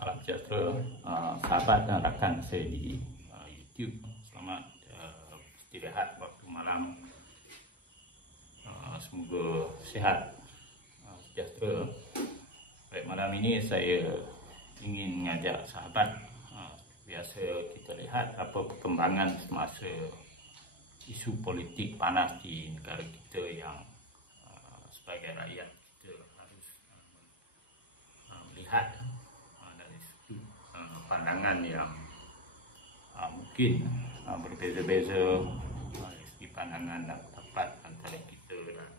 Salam sejahtera sahabat dan rakan saya di YouTube. Selamat istirahat waktu malam. Semoga sihat, sejahtera. Baik, malam ini saya ingin mengajak sahabat, biasa kita lihat apa perkembangan semasa isu politik panas di negara kita yang sebagai rakyat kita harus melihat dari sudut pandangan yang mungkin berbeza-beza dari segi pandangan dan pendapat antara kita dan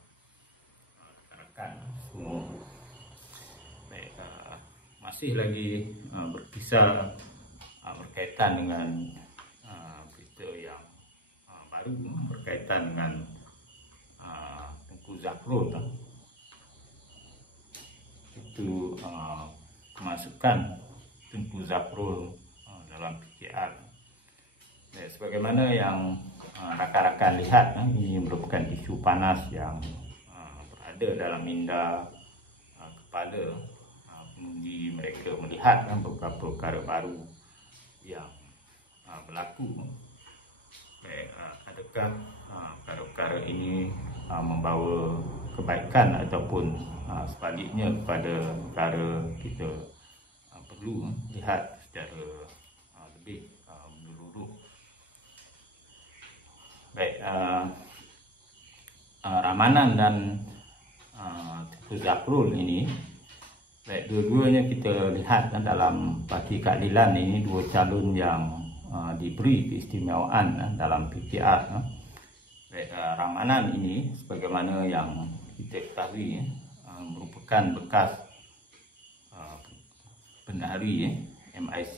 rakan-rakan semua. Baik, masih lagi berkisar berkaitan dengan berita yang baru berkaitan dengan Tengku Zafrul. Itu kemasukan Tengku Zafrul dalam PKR. Sebagaimana yang rakan-rakan lihat, ini merupakan isu panas yang berada dalam minda kepala pengundi mereka melihat beberapa perkara baru yang berlaku. Adakah perkara-perkara ini membawa kebaikan ataupun sebaliknya kepada negara kita? Perlu lihat secara lebih menyeluruh. Baik, Ramanan dan Tengku Zafrul ini, baik, dua-duanya kita lihat dalam Parti Keadilan ini dua calon yang diberi keistimewaan dalam PKR. Baik, Ramanan ini sebagaimana yang kita ketahui merupakan bekas bendahari MIC,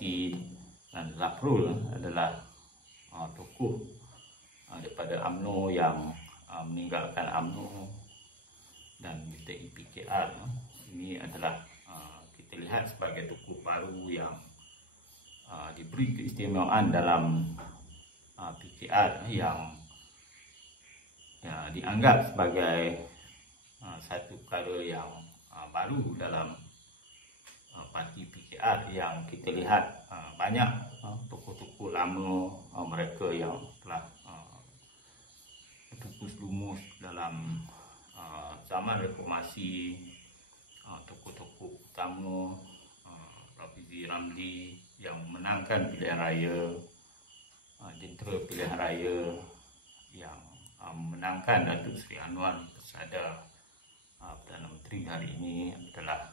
dan Zafrul adalah tokoh daripada UMNO yang meninggalkan UMNO dan menyertai PKR. Ini adalah kita lihat sebagai tokoh baru yang diberi keistimewaan dalam PKR yang dianggap sebagai satu perkara yang baru dalam parti PKR, yang kita lihat banyak tokoh-tokoh lama mereka yang telah berpupus lumus dalam zaman reformasi, tokoh-tokoh utama Rafizi Ramli yang memenangkan pilihan raya, jentera pilihan raya yang memenangkan Datuk Seri Anwar Persada Perdana Menteri hari ini adalah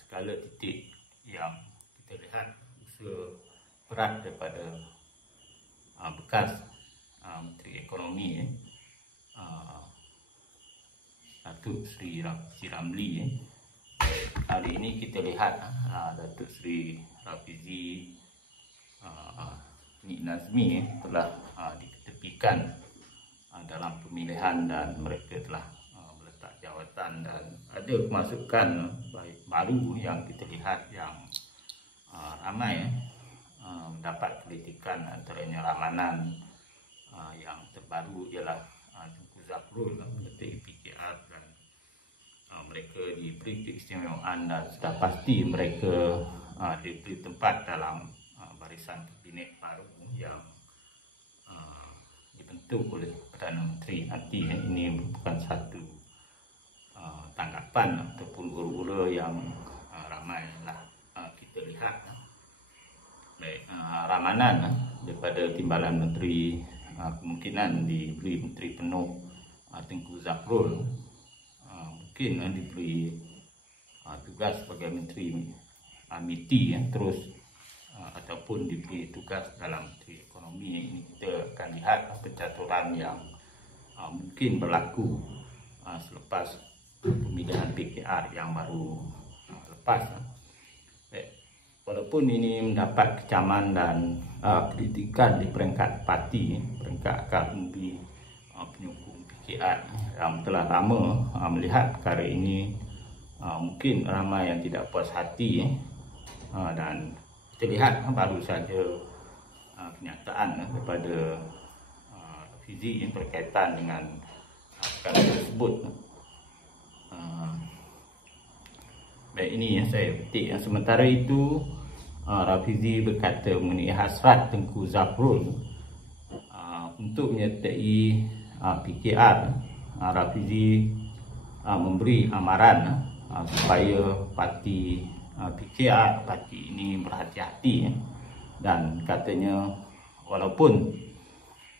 segala titik yang kita lihat usaha berat daripada bekas Menteri Ekonomi Datuk Seri Rafizi Ramli. Hari ini kita lihat Datuk Seri Rafizi Nik Nazmi telah diketepikan dalam pemilihan, dan mereka telah meletak jawatan, dan ada kemasukan baru yang kita lihat yang ramai mendapat kritikan, antaranya Ramanan. Yang terbaru ialah Tengku Zafrul menyertai PKR, dan mereka diberi keistimewaan dan sudah pasti mereka diberi tempat dalam barisan kabinet baru yang dibentuk oleh Perdana Menteri nanti. Ini merupakan satu tanggapan ataupun ura-ura yang ramai lah kita lihat. Baik, Ramanan daripada Timbalan Menteri kemungkinan diberi Menteri penuh. Tengku Zafrul mungkin diberi tugas sebagai Menteri MITI terus, ataupun diberi tugas dalam Menteri Ekonomi. Ini kita akan lihat pencaturan yang mungkin berlaku selepas pemilihan PKR yang baru lepas. Walaupun ini mendapat kecaman dan kritikan di peringkat parti, peringkat akar umbi penyokong PKR yang telah lama melihat perkara ini, mungkin ramai yang tidak puas hati, dan kita lihat baru saja kenyataan daripada Rafizi yang berkaitan dengan perkara tersebut. Baik, ini yang saya petik. Sementara itu Rafizi berkata mengenai hasrat Tengku Zafrul untuk menyertai PKR. Rafizi memberi amaran supaya parti PKR, parti ini berhati-hati, dan katanya walaupun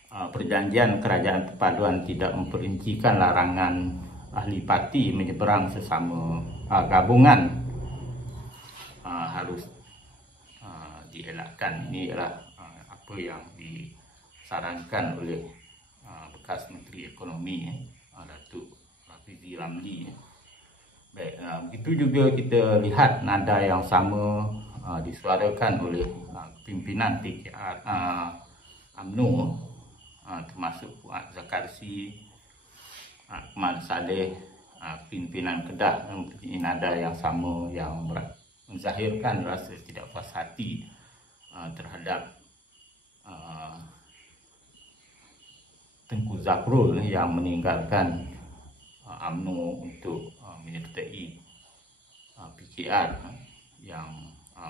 perjanjian kerajaan perpaduan tidak memperincikan larangan ahli parti menyeberang sesama gabungan, harus dielakkan. Ini ialah apa yang disarankan oleh bekas Menteri Ekonomi Datuk Rafizi Ramli. Baik, begitu juga kita lihat nada yang sama disuarakan oleh pimpinan PKR UMNO, termasuk Fuad Zakarsi, Ahmad Saleh, pimpinan Kedah, mempunyai nada yang sama yang menzahirkan rasa tidak puas hati terhadap Tengku Zafrul yang meninggalkan UMNO untuk menyertai PKR yang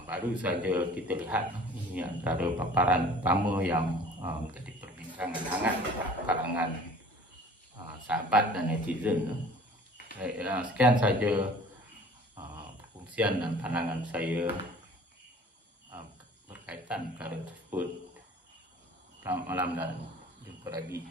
baru saja kita lihat. Ini antara paparan pertama yang menjadi perbincangan hangat kalangan sahabat dan netizen. Sekian saja perkongsian dan pandangan saya berkaitan perkara tersebut. Selamat malam dan jumpa lagi.